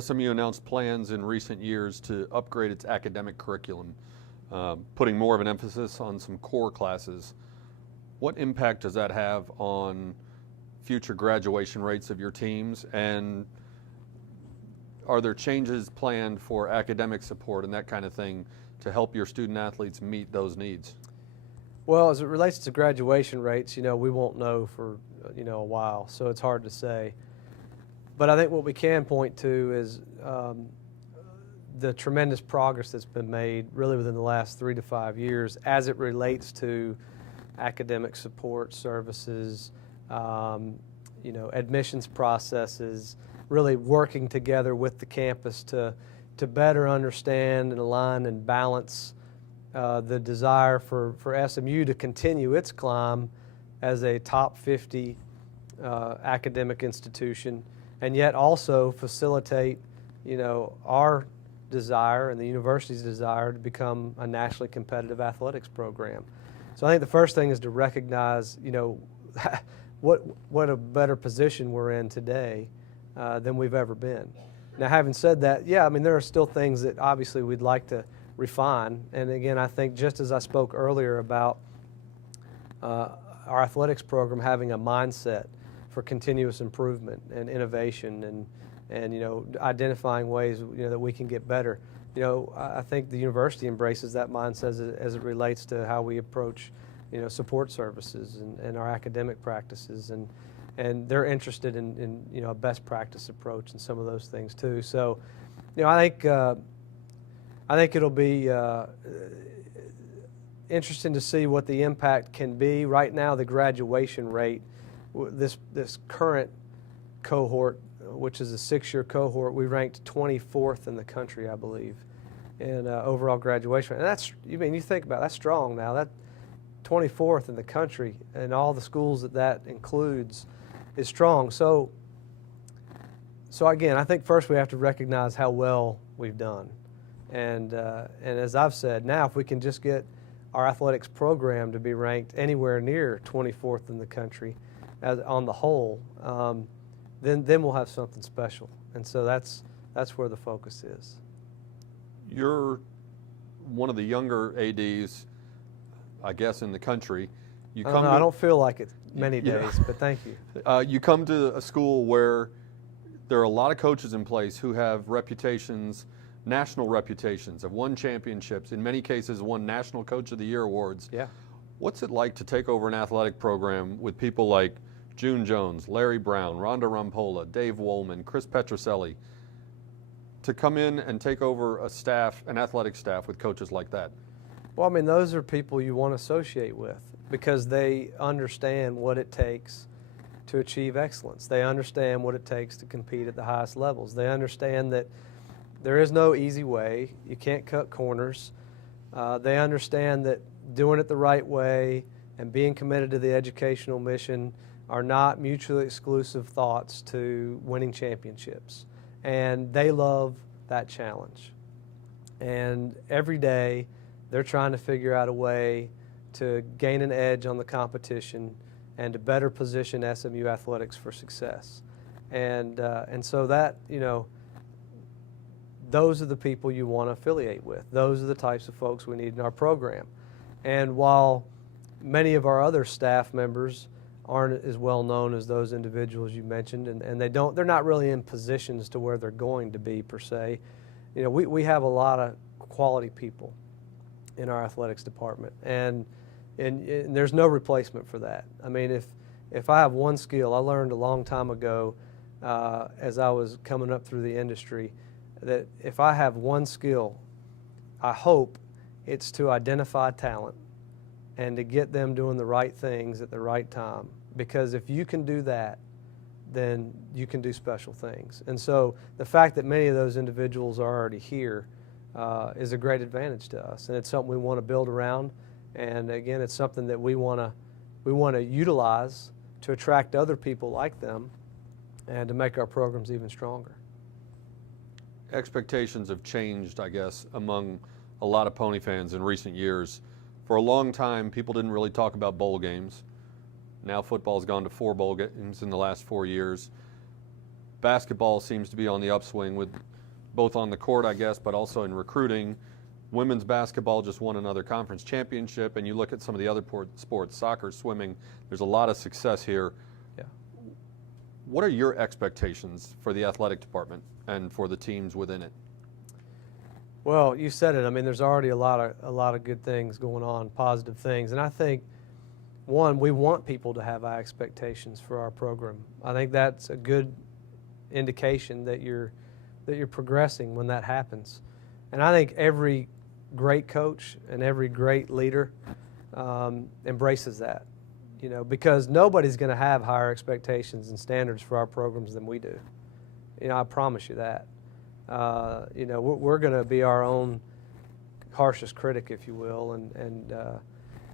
SMU announced plans in recent years to upgrade its academic curriculum, putting more of an emphasis on some core classes. What impact does that have on future graduation rates of your teams, and are there changes planned for academic support and that kind of thing to help your student athletes meet those needs? Well, as it relates to graduation rates, we won't know for, a while, so it's hard to say. But I think what we can point to is the tremendous progress that's been made really within the last 3 to 5 years as it relates to academic support services, admissions processes, really working together with the campus to better understand and align and balance the desire for SMU to continue its climb as a top 50 academic institution, and yet also facilitate, our desire and the university's desire to become a nationally competitive athletics program. So I think the first thing is to recognize, what a better position we're in today than we've ever been. Now, having said that, there are still things that obviously we'd like to refine. And again, I think just as I spoke earlier about our athletics program having a mindset for continuous improvement and innovation and identifying ways that we can get better. I think the university embraces that mindset as it relates to how we approach support services and our academic practices, and they're interested in a best practice approach and some of those things too. So I think it'll be interesting to see what the impact can be. Right now, the graduation rate, this current cohort, which is a 6-year cohort, we ranked 24th in the country, I believe, in overall graduation. And you think about it, that's strong now. That 24th in the country and all the schools that includes is strong. So again, I think first we have to recognize how well we've done. And as I've said, now if we can just get our athletics program to be ranked anywhere near 24th in the country on the whole, then we'll have something special. And so that's where the focus is. You're one of the younger ADs, I guess, in the country. I don't feel like it many days, but thank you. You come to a school where there are a lot of coaches in place who have reputations, national reputations, have won championships, in many cases won National Coach of the Year awards. Yeah. What's it like to take over an athletic program with people like June Jones, Larry Brown, Rhonda Rampola, Dave Woolman, Chris Petroselli, to come in and take over an athletic staff with coaches like that? Well, those are people you want to associate with because they understand what it takes to achieve excellence. They understand what it takes to compete at the highest levels. They understand that there is no easy way. You can't cut corners. They understand that doing it the right way and being committed to the educational mission are not mutually exclusive thoughts to winning championships. And they love that challenge. And every day they're trying to figure out a way to gain an edge on the competition and to better position SMU athletics for success. And so that, those are the people you want to affiliate with. Those are the types of folks we need in our program. And while many of our other staff members aren't as well known as those individuals you mentioned, and they're not really in positions to where they're going to be per se, we have a lot of quality people in our athletics department, and there's no replacement for that. If I have one skill I learned a long time ago as I was coming up through the industry, that if I have one skill, I hope it's to identify talent and to get them doing the right things at the right time. Because if you can do that, then you can do special things. And so the fact that many of those individuals are already here is a great advantage to us, and it's something we want to build around. And again, it's something that we want to utilize to attract other people like them and to make our programs even stronger. Expectations have changed, I guess, among a lot of Pony fans in recent years. For a long time, people didn't really talk about bowl games. Now football's gone to 4 bowl games in the last 4 years. basketball seems to be on the upswing with both on the court, I guess, but also in recruiting. Women's basketball just won another conference championship, and you look at some of the other sports, soccer, swimming, there's a lot of success here. Yeah. What are your expectations for the athletic department and for the teams within it? Well, you said it. I mean, there's already a lot of good things going on, positive things, and I think one, we want people to have high expectations for our program. I think that's a good indication that you're progressing when that happens, and I think every great coach and every great leader embraces that, you know, because nobody's going to have higher expectations and standards for our programs than we do. You know, I promise you that. You know, we're going to be our own harshest critic, if you will,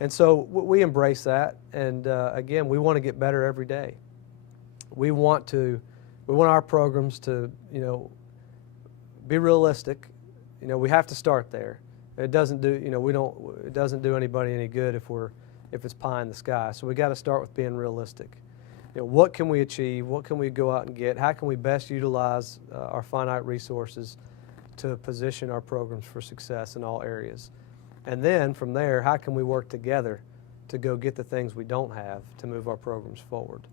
and so we embrace that. And again, we want to get better every day. We want our programs to, you know, be realistic. You know, we have to start there. It doesn't do, you know, it doesn't do anybody any good if it's pie in the sky. So we got to start with being realistic. You know, what can we achieve? What can we go out and get? How can we best utilize our finite resources to position our programs for success in all areas? And then from there, how can we work together to go get the things we don't have to move our programs forward?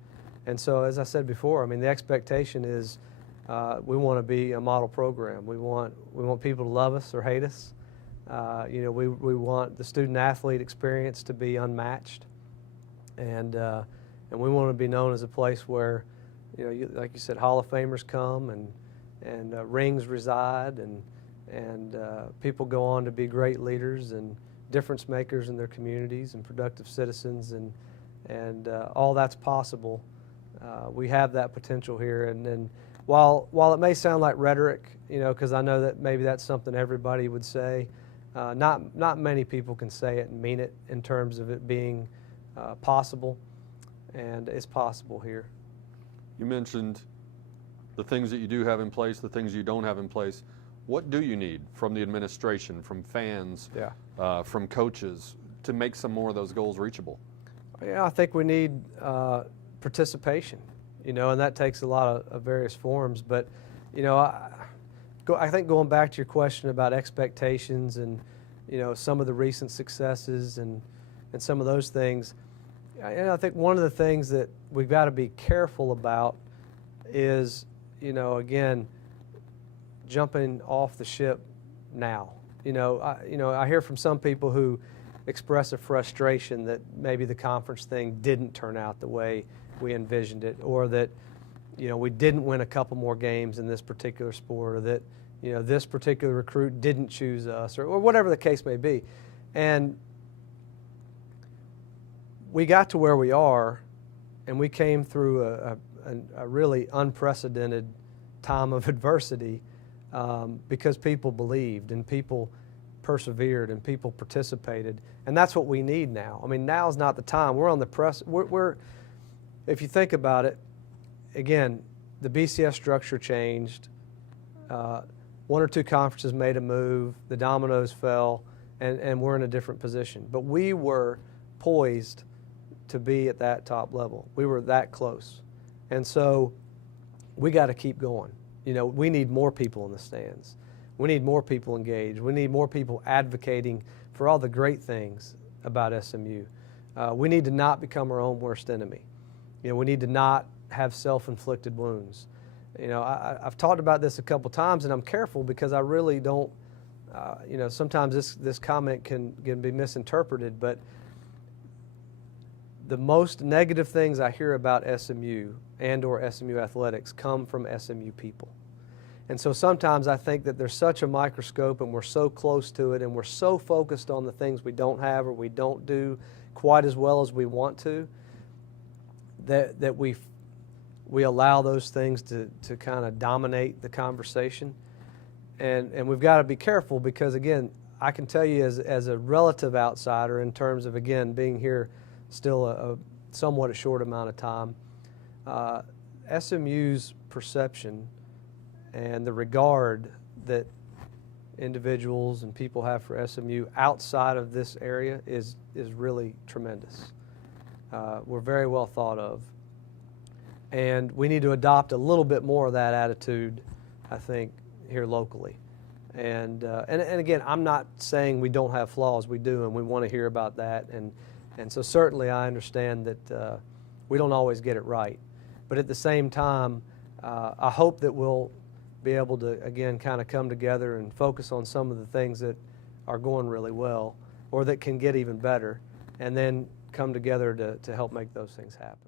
And so, as I said before, I mean, the expectation is we want to be a model program. We want people to love us or hate us. You know, we want the student-athlete experience to be unmatched, and we want to be known as a place where, you know, like you said, Hall of Famers come and rings reside, and people go on to be great leaders and difference makers in their communities and productive citizens, and all that's possible. We have that potential here, and while it may sound like rhetoric, you know, because I know that maybe that's something everybody would say, not many people can say it and mean it in terms of it being possible, and it's possible here. You mentioned the things that you do have in place, the things you don't have in place. What do you need from the administration, from fans, from coaches to make some more of those goals reachable? Yeah, I think we need participation, you know, and that takes a lot of various forms. But, you know, I think going back to your question about expectations and, you know, some of the recent successes and some of those things, and I think one of the things that we've got to be careful about is, you know, again, jumping off the ship now. You know, I hear from some people who express a frustration that maybe the conference thing didn't turn out the way we envisioned it, or that, you know, we didn't win a couple more games in this particular sport, or that, you know, this particular recruit didn't choose us, or whatever the case may be. And we got to where we are, and we came through a really unprecedented time of adversity because people believed and people persevered and people participated, and that's what we need now. I mean, now is not the time. We're on the press. We're if you think about it, again, the BCS structure changed. One or two conferences made a move. The dominoes fell, and we're in a different position. But we were poised to be at that top level. We were that close. And so we got to keep going. You know, we need more people in the stands. We need more people engaged. We need more people advocating for all the great things about SMU. We need to not become our own worst enemy. You know, we need to not have self-inflicted wounds. You know, I've talked about this a couple times, and I'm careful because I really don't, you know, sometimes this comment can be misinterpreted, but the most negative things I hear about SMU and or SMU athletics come from SMU people. And so sometimes I think that there's such a microscope and we're so close to it and we're so focused on the things we don't have or we don't do quite as well as we want to, that we allow those things to kind of dominate the conversation. And we've got to be careful because, again, I can tell you as a relative outsider in terms of, again, being here still a somewhat a short amount of time, SMU's perception and the regard that individuals and people have for SMU outside of this area is really tremendous. We're very well thought of. And we need to adopt a little bit more of that attitude, I think, here locally. And again, I'm not saying we don't have flaws. We do, and we want to hear about that. And so certainly I understand that we don't always get it right. But at the same time, I hope that we'll be able to, again, kind of come together and focus on some of the things that are going really well or that can get even better, and then come together to help make those things happen.